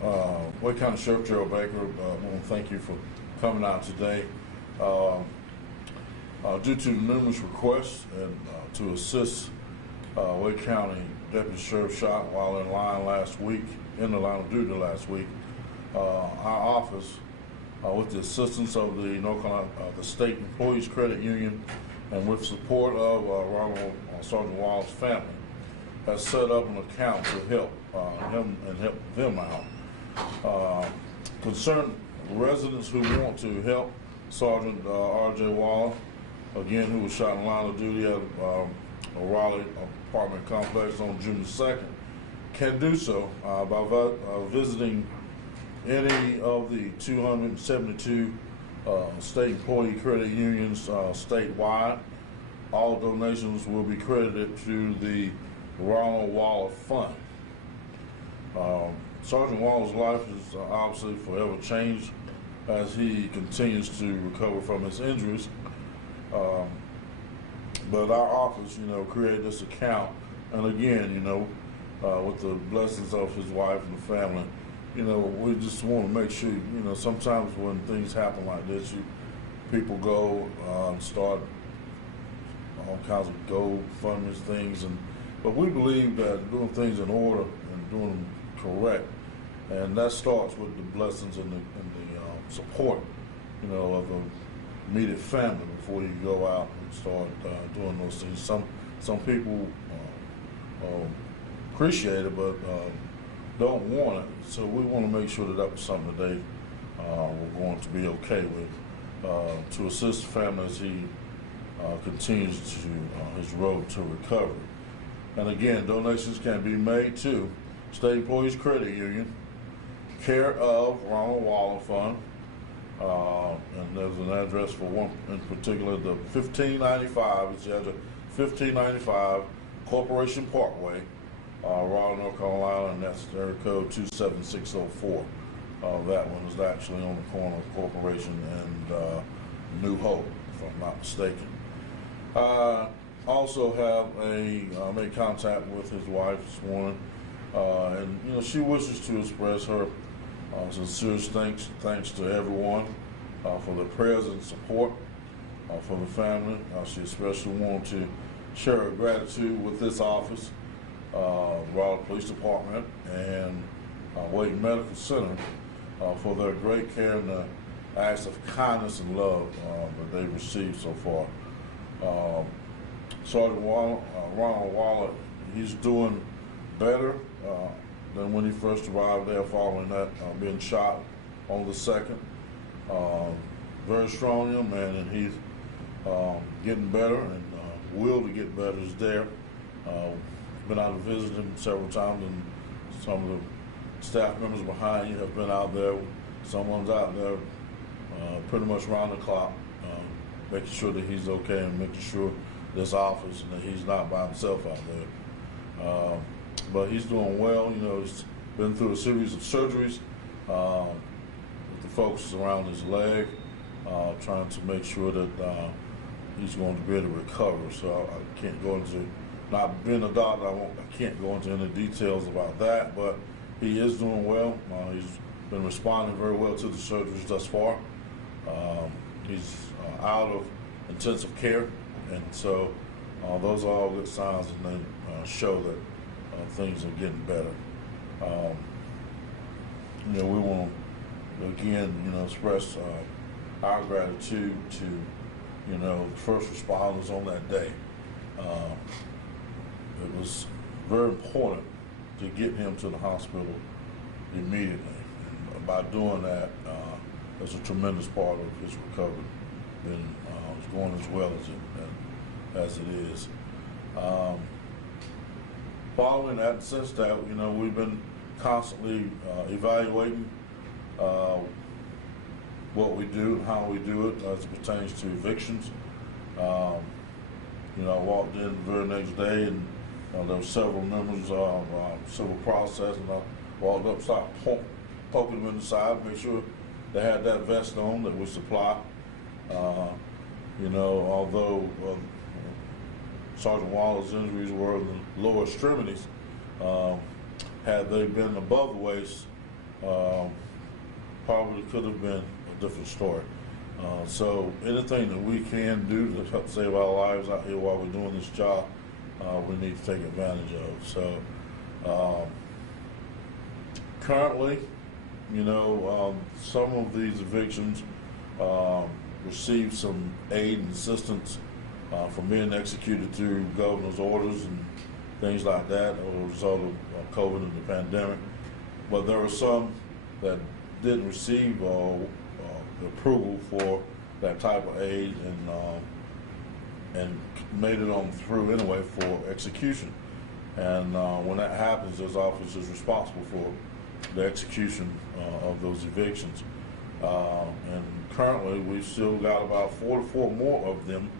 Wake County Sheriff Gerald Baker, I want to thank you for coming out today. Uh, Due to numerous requests and to assist Wake County Deputy Sheriff shot while in line last week, in the line of duty last week, our office, with the assistance of the North Carolina, the State Employees Credit Union, and with support of Ronald Sergeant Wallace's family, has set up an account to help him and help them out. Concerned residents who want to help Sergeant R.J. Waller, again, who was shot in line of duty at a Raleigh apartment complex on June 2nd, can do so by visiting any of the 272 state employee credit unions statewide. All donations will be credited to the Ronald Waller Fund. Sergeant Waller's life is obviously forever changed as he continues to recover from his injuries. But our office, created this account, and again, with the blessings of his wife and the family, we just want to make sure, sometimes when things happen like this, people go and start all kinds of GoFundMe things, but we believe that doing things in order and doing them correct, and that starts with the blessings and the support, of the immediate family before you go out and start doing those things. Some people appreciate it, but don't want it. So we want to make sure that was something that they were going to be okay with, to assist the family as he continues to his road to recovery. And again, donations can be made to State Employees Credit Union, care of Ronald Waller Fund, and there's an address for one in particular, the 1595, it's the address 1595 Corporation Parkway, Raleigh, North Carolina, and that's area code 27604. That one is actually on the corner of Corporation and New Hope, if I'm not mistaken. Also have made contact with his wife this morning, and she wishes to express her sincere thanks to everyone for their prayers and support for the family. She especially wanted to share her gratitude with this office, Raleigh Police Department, and Wake Medical Center for their great care and the acts of kindness and love that they've received so far. Sergeant Ronald Waller, he's doing better than when he first arrived there following that being shot on the 2nd. Very strong young man, and he's getting better, and will to get better is there. Been out to visit him several times, and some of the staff members behind you have been out there. Someone's out there pretty much around the clock, making sure that he's okay and making sure this office and that he's not by himself out there. But he's doing well. He's been through a series of surgeries with the focus around his leg, trying to make sure that he's going to be able to recover. So I can't go into, not being a doctor, I can't go into any details about that, but he is doing well. He's been responding very well to the surgeries thus far. He's out of intensive care, and so those are all good signs, and they show that things are getting better. We want to again, express our gratitude to, first responders on that day. It was very important to get him to the hospital immediately, and by doing that, it's a tremendous part of his recovery. And it's going as well as it is. Following that, since that, we've been constantly evaluating what we do and how we do it as it pertains to evictions. I walked in the very next day, and there were several members of civil process, and I walked up, started poking them in the side, make sure they had that vest on that we supply. Although Sergeant Waller's injuries were in the lower extremities, had they been above the waist, um, probably could have been a different story. So anything that we can do to help save our lives out here while we're doing this job, we need to take advantage of. So currently, some of these evictions receive some aid and assistance from being executed through governor's orders and things like that as a result of COVID and the pandemic. But there were some that didn't receive approval for that type of aid and made it on through anyway for execution. And when that happens, there's officers responsible for the execution of those evictions. And currently, we've still got about 44 more of them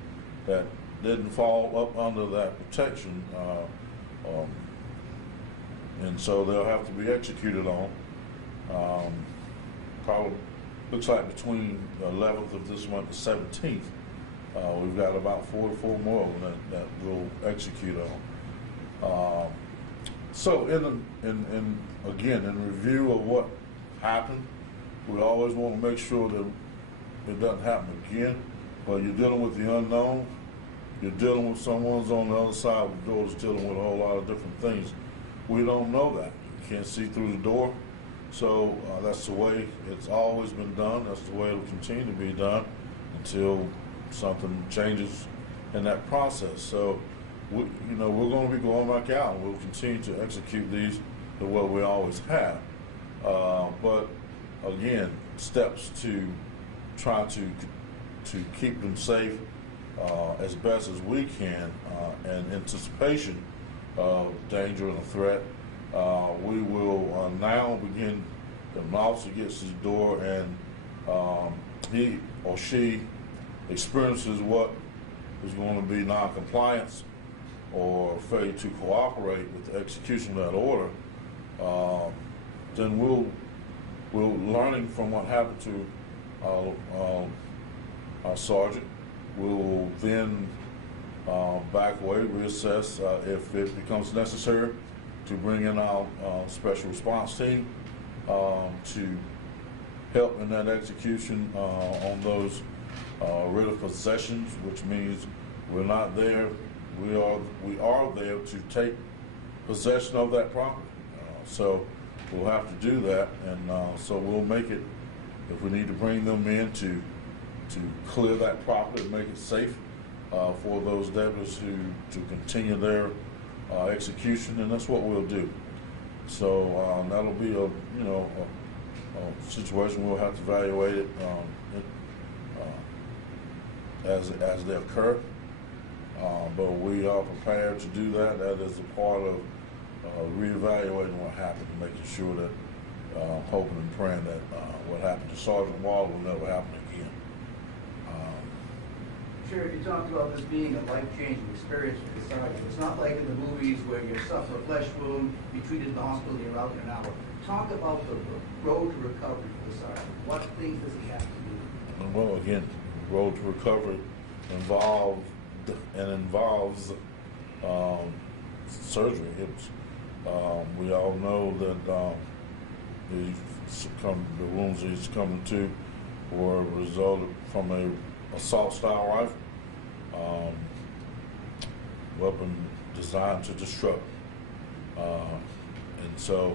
that didn't fall up under that protection. And so they'll have to be executed on. Probably looks like between the 11th of this month and 17th, we've got about 44 more of them that we'll execute on. So in review of what happened, we always want to make sure that it doesn't happen again. But you're dealing with the unknown. You're dealing with someone's on the other side of the door that's dealing with a whole lot of different things. We don't know that. You can't see through the door. So that's the way it's always been done. That's the way it'll continue to be done until something changes in that process. So we're going to be going back out, and we'll continue to execute these the way we always have. But again, steps to try to keep them safe as best as we can, in anticipation of danger and a threat. We will now begin. If an officer gets to the door and he or she experiences what is going to be non-compliance or failure to cooperate with the execution of that order, then we'll learning from what happened to our sergeant. We'll then back away, reassess if it becomes necessary to bring in our special response team to help in that execution on those writ of possessions, which means we're not there. We are there to take possession of that property. So we'll have to do that, and so we'll make it, if we need to bring them in to clear that property and make it safe for those deputies to continue their execution, and that's what we'll do. So that'll be a situation we'll have to evaluate it as they occur. But we are prepared to do that. That is a part of reevaluating what happened and making sure that, hoping and praying that what happened to Sergeant Waller will never happen again. Sheriff, you talked about this being a life-changing experience for the sergeant. It's not like in the movies where you suffer a flesh wound, you're treated in the hospital, and you're out in an hour. Talk about the road to recovery for the sergeant. What things does he have to do? Well, again, road to recovery involves surgery. We all know that the wounds he's succumbed to were resulted from a assault-style rifle, weapon designed to destruct. And so,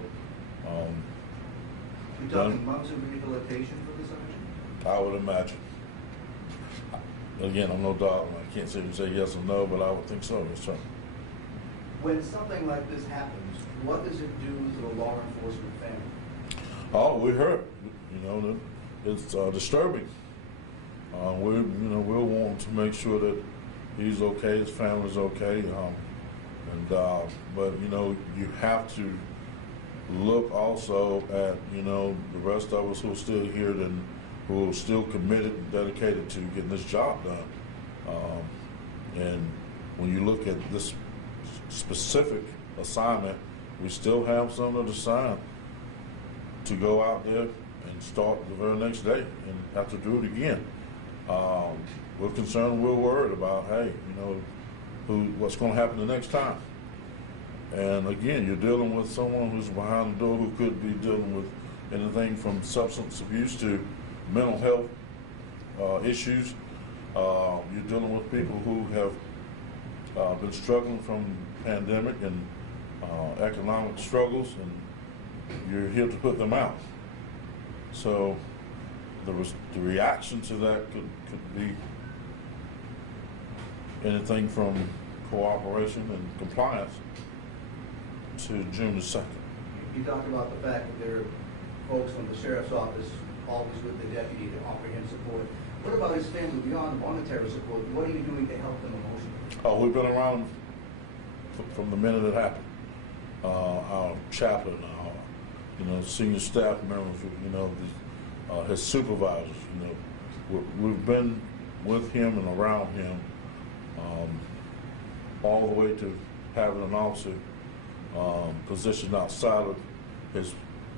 you're talking months of rehabilitation for the sergeant? I would imagine. Again, I'm no doctor. I can't say yes or no, but I would think so. Yes, sir. When something like this happens, what does it do to the law enforcement family? Oh, we hurt. It's disturbing. We'll want to make sure that he's okay, his family's okay, but you have to look also at the rest of us who are still here and who are still committed and dedicated to getting this job done. And when you look at this specific assignment, we still have some that are signed to go out there and start the very next day and have to do it again. We're concerned, we're worried about, what's going to happen the next time. And again, you're dealing with someone who's behind the door who could be dealing with anything from substance abuse to mental health issues. You're dealing with people who have been struggling from pandemic and economic struggles, and you're here to put them out. So the reaction to that could be anything from cooperation and compliance to June the 2nd. You talked about the fact that there are folks from the sheriff's office always with the deputy to offer him support. What about his family beyond monetary support? What are you doing to help them emotionally? Oh, we've been around from the minute it happened. Our chaplain, our senior staff members, his supervisors, we've been with him and around him all the way to having an officer positioned outside of his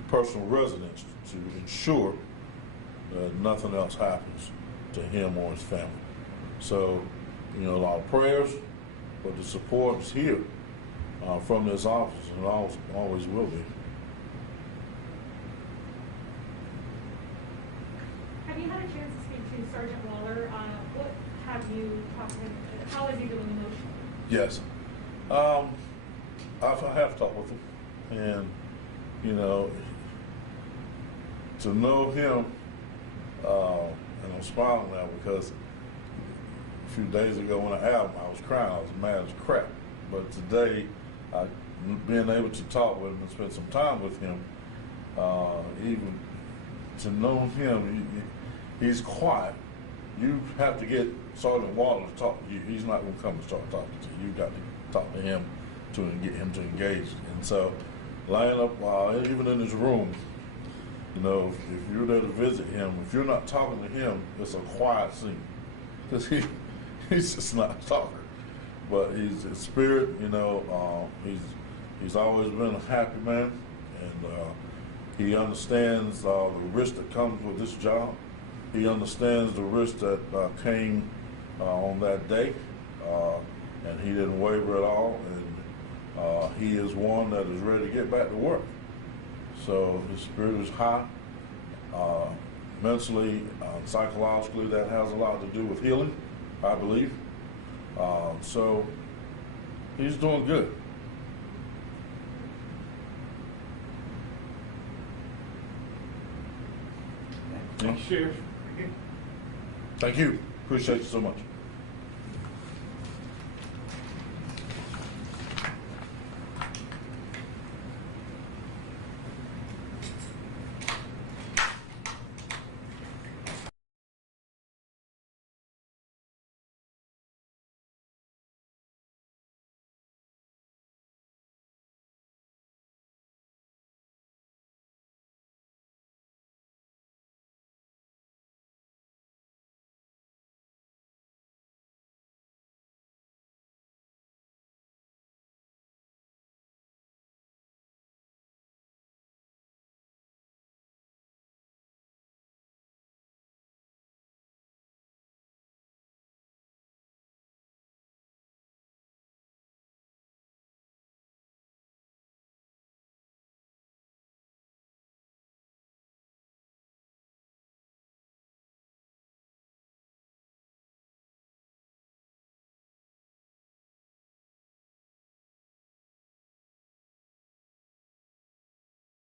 personal residence to ensure that nothing else happens to him or his family. So, a lot of prayers, but the support is here from this office, and always will be. Have you had a chance to speak to Sergeant Waller? What have you talked to him? How is he doing emotionally? Yes. I have talked with him, and to know him, and I'm smiling now because a few days ago when I had him, I was crying. I was mad as crap. But today, being able to talk with him and spend some time with him, even to know him, he's quiet. You have to get Sergeant Waller to talk to you. He's not going to come and start talking to you. You've got to talk to him to get him to engage. And so, laying up, even in his room, if you're there to visit him, if you're not talking to him, it's a quiet scene. Because he's just not a talker. But his spirit, he's always been a happy man. And he understands the risk that comes with this job. He understands the risk that came on that day. And he didn't waver at all. And he is one that is ready to get back to work. So his spirit is high. Mentally, psychologically, that has a lot to do with healing, I believe. So he's doing good. Thanks, Sheriff. Thank you. Appreciate you so much.